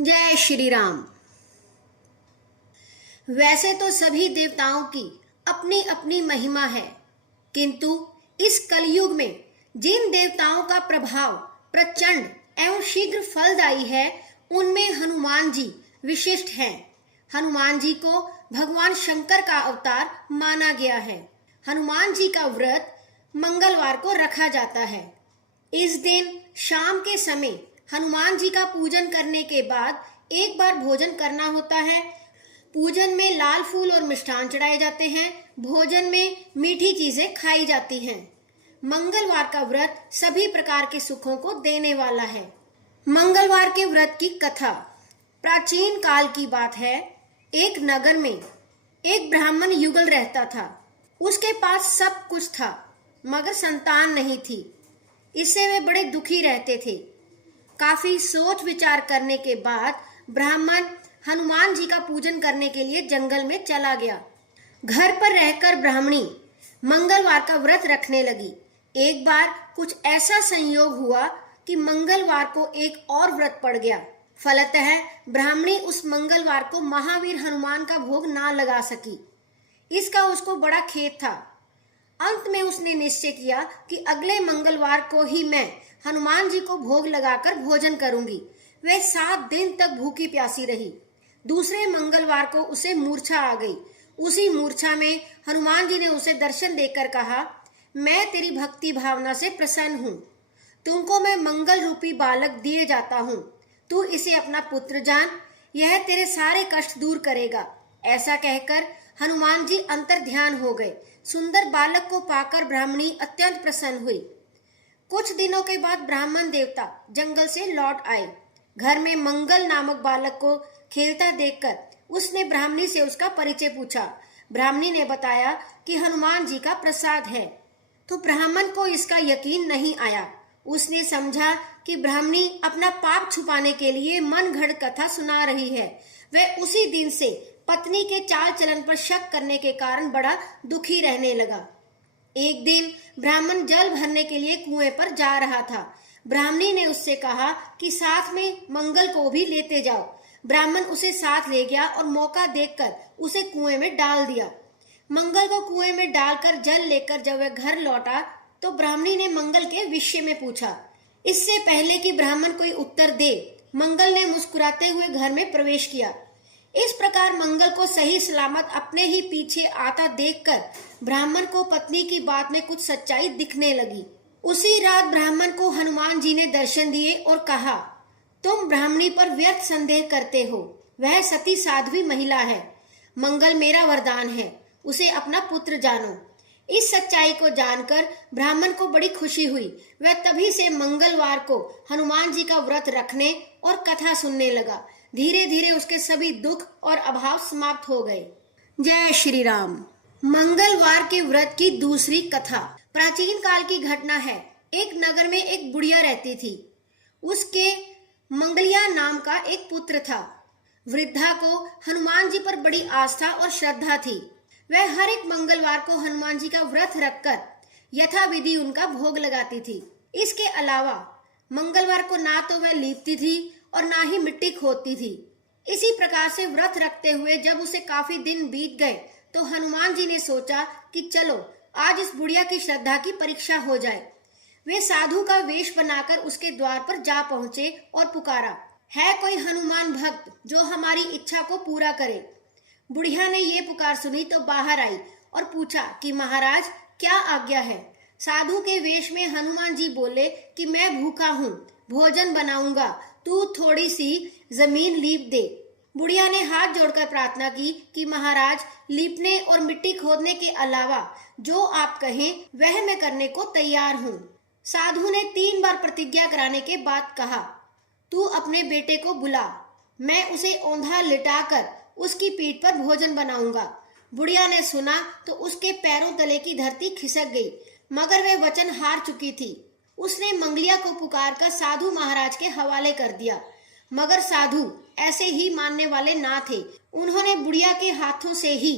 जय श्री राम। वैसे तो सभी देवताओं की अपनी अपनी महिमा है, किंतु इस कलयुग में जिन देवताओं का प्रभाव प्रचंड एवं शीघ्र फलदायी है, उनमें हनुमान जी विशिष्ट हैं। हनुमान जी को भगवान शंकर का अवतार माना गया है। हनुमान जी का व्रत मंगलवार को रखा जाता है। इस दिन शाम के समय हनुमान जी का पूजन करने के बाद एक बार भोजन करना होता है। पूजन में लाल फूल और मिष्ठान चढ़ाए जाते हैं। भोजन में मीठी चीजें खाई जाती हैं। मंगलवार का व्रत सभी प्रकार के सुखों को देने वाला है। मंगलवार के व्रत की कथा प्राचीन काल की बात है। एक नगर में एक ब्राह्मण युगल रहता था। उसके पास सब कुछ था, मगर संतान नहीं थी। इससे वे बड़े दुखी रहते थे। काफी सोच विचार करने के बाद ब्राह्मण हनुमान जी का पूजन करने के लिए जंगल में चला गया। घर पर रहकर ब्राह्मणी मंगलवार का व्रत रखने लगी। एक बार कुछ ऐसा संयोग हुआ कि मंगलवार को एक और व्रत पड़ गया। फलतः ब्राह्मणी उस मंगलवार को महावीर हनुमान का भोग ना लगा सकी। इसका उसको बड़ा खेद था। अंत में उसने निश्चय किया कि अगले मंगलवार को ही मैं हनुमान जी को भोग लगाकर भोजन करूंगी। वह 7 दिन तक भूखी प्यासी रही। दूसरे मंगलवार को उसे मूर्छा आ गई। उसी मूर्छा में हनुमान जी ने उसे दर्शन देकर कहा, मैं तेरी भक्ति भावना से प्रसन्न हूँ। तुमको मैं मंगल रूपी बालक दिए जाता हूँ। तू इसे अपना पुत्र जान, यह तेरे सारे कष्ट दूर करेगा। ऐसा कहकर हनुमान जी अंतर ध्यान हो गए। सुंदर बालक को पाकर ब्राह्मणी अत्यंत प्रसन्न हुई। कुछ दिनों के बाद ब्राह्मण देवता जंगल से लौट आए। घर में मंगल नामक बालक को खेलता देखकर उसने ब्राह्मणी से उसका परिचय पूछा। ब्राह्मणी ने बताया कि हनुमान जी का प्रसाद है। तो ब्राह्मण को इसका यकीन नहीं आया। उसने समझा कि ब्राह्मणी अपना पाप छुपाने के लिए मन घड़ कथा सुना रही है। वह उसी दिन से पत्नी के चाल चलन पर शक करने के कारण बड़ा दुखी रहने लगा। एक दिन ब्राह्मण जल भरने के लिए कुएं पर जा रहा था। ब्राह्मणी ने उससे कहा कि साथ में मंगल को भी लेते जाओ। ब्राह्मण उसे साथ ले गया और मौका देखकर उसे कुएं में डाल दिया। मंगल को कुएं में डालकर जल लेकर जब वह घर लौटा तो ब्राह्मणी ने मंगल के विषय में पूछा। इससे पहले कि ब्राह्मण कोई उत्तर दे, मंगल ने मुस्कुराते हुए घर में प्रवेश किया। इस प्रकार मंगल को सही सलामत अपने ही पीछे आता देखकर ब्राह्मण को पत्नी की बात में कुछ सच्चाई दिखने लगी। उसी रात ब्राह्मण को हनुमान जी ने दर्शन दिए और कहा, तुम ब्राह्मणी पर व्यर्थ संदेह करते हो। वह सती साध्वी महिला है। मंगल मेरा वरदान है, उसे अपना पुत्र जानो। इस सच्चाई को जानकर ब्राह्मण को बड़ी खुशी हुई। वह तभी से मंगलवार को हनुमान जी का व्रत रखने और कथा सुनने लगा। धीरे धीरे उसके सभी दुख और अभाव समाप्त हो गए। जय श्री राम। मंगलवार के व्रत की दूसरी कथा प्राचीन काल की घटना है। एक नगर में एक बुढ़िया रहती थी। उसके मंगलिया नाम का एक पुत्र था। वृद्धा को हनुमान जी पर बड़ी आस्था और श्रद्धा थी। वह हर एक मंगलवार को हनुमान जी का व्रत रखकर यथाविधि उनका भोग लगाती थी। इसके अलावा मंगलवार को ना तो वह लीपती थी और ना ही मिट्टी खोदती थी। इसी प्रकार से व्रत रखते हुए जब उसे काफी दिन बीत गए तो हनुमान जी ने सोचा कि चलो आज इस बुढ़िया की श्रद्धा की परीक्षा हो जाए। वे साधु का वेश बनाकर उसके द्वार पर जा पहुंचे और पुकारा, है कोई हनुमान भक्त जो हमारी इच्छा को पूरा करे। बुढ़िया ने ये पुकार सुनी तो बाहर आई और पूछा कि महाराज क्या आज्ञा है। साधु के वेश में हनुमान जी बोले कि मैं भूखा हूँ, भोजन बनाऊंगा, तू थोड़ी सी जमीन लीप दे। बुढ़िया ने हाथ जोड़कर प्रार्थना की कि महाराज, लीपने और मिट्टी खोदने के अलावा जो आप कहें वह मैं करने को तैयार हूँ। साधु ने 3 बार प्रतिज्ञा कराने के बाद कहा, तू अपने बेटे को बुला, मैं उसे औंधा लिटाकर उसकी पीठ पर भोजन बनाऊंगा। बुढ़िया ने सुना तो उसके पैरों तले की धरती खिसक गई, मगर वह वचन हार चुकी थी। उसने मंगलिया को पुकारकर साधु महाराज के हवाले कर दिया, मगर साधु ऐसे ही मानने वाले ना थे। उन्होंने बुढ़िया के हाथों से ही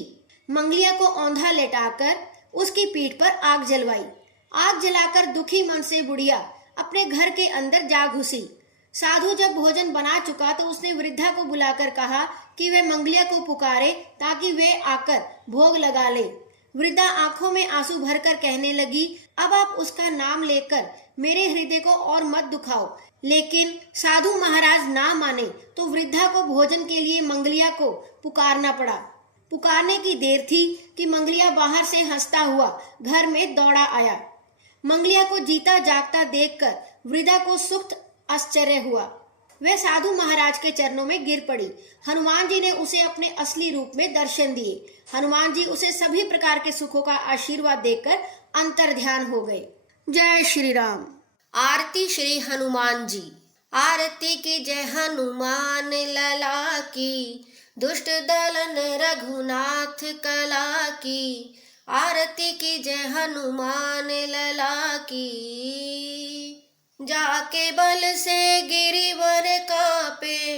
मंगलिया को औंधा लेटाकर उसकी पीठ पर आग जलवाई। आग जलाकर दुखी मन से बुढ़िया अपने घर के अंदर जा घुसी। साधु जब भोजन बना चुका तो उसने वृद्धा को बुलाकर कहा कि वे मंगलिया को पुकारे ताकि वे आकर भोग लगा ले। वृद्धा आंखों में आंसू भरकर कहने लगी, अब आप उसका नाम लेकर मेरे हृदय को और मत दुखाओ। लेकिन साधु महाराज ना माने तो वृद्धा को भोजन के लिए मंगलिया को पुकारना पड़ा। पुकारने की देर थी कि मंगलिया बाहर से हंसता हुआ घर में दौड़ा आया। मंगलिया को जीता जागता देखकर वृद्धा को सुख आश्चर्य हुआ। वह साधु महाराज के चरणों में गिर पड़ी। हनुमान जी ने उसे अपने असली रूप में दर्शन दिए। हनुमान जी उसे सभी प्रकार के सुखों का आशीर्वाद देकर अंतर्ध्यान हो गए। जय श्री राम। आरती श्री हनुमान जी। आरती की जय हनुमान लला की, दुष्ट दलन रघुनाथ कला की। आरती की जय हनुमान लला की, जाके बल से गिरिवर कापे,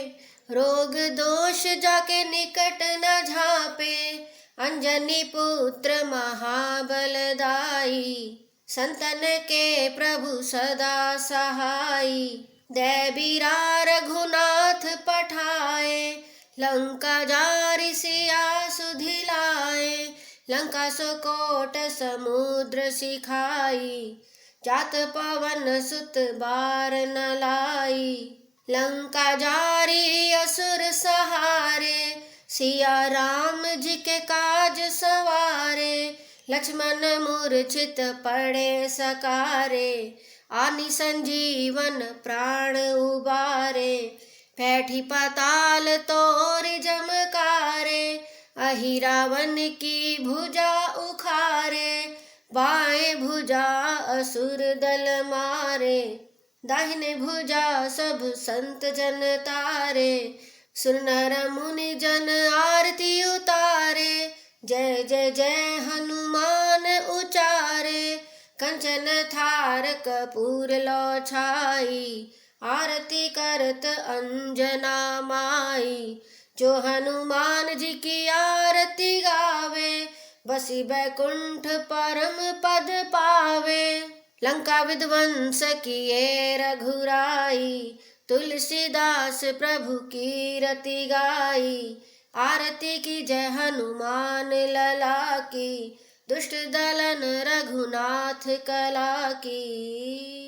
रोग दोष जाके निकट न झापे। अंजनी पुत्र महाबलदाई, संतन के प्रभु सदा सहाई। दैबीरा रघुनाथ पठाए, लंका जारि सिया सुधिलाए। लंका सुकोट समुद्र सिखाई, जात पवन सुत बार न लाई। लंका जारी असुर सहारे, सिया राम जी के काज सवारे। लक्ष्मण मूर्छित पड़े सकारे, आनि संजीवन प्राण उबारे। बैठी पाताल तोर जमकारे, अहि रावण की भुजा उखारे। बाएं भुजा असुर दल मारे, दाहिने भुजा सब संत जन तारे। सुर नर मुनि जन आरती उतारे, जय जय जय हनुमान उचारे। कंचन थार कपूर लो छाई, आरती करत अंजना माई। जो हनुमान जी की आरती गावे, बसी बैकुंठ परम पद पावे। लंका विध्वंस किए रघुराई, तुलसीदास प्रभु की रति गाई। आरती की जय हनुमान लला की, दुष्ट दलन रघुनाथ कला की।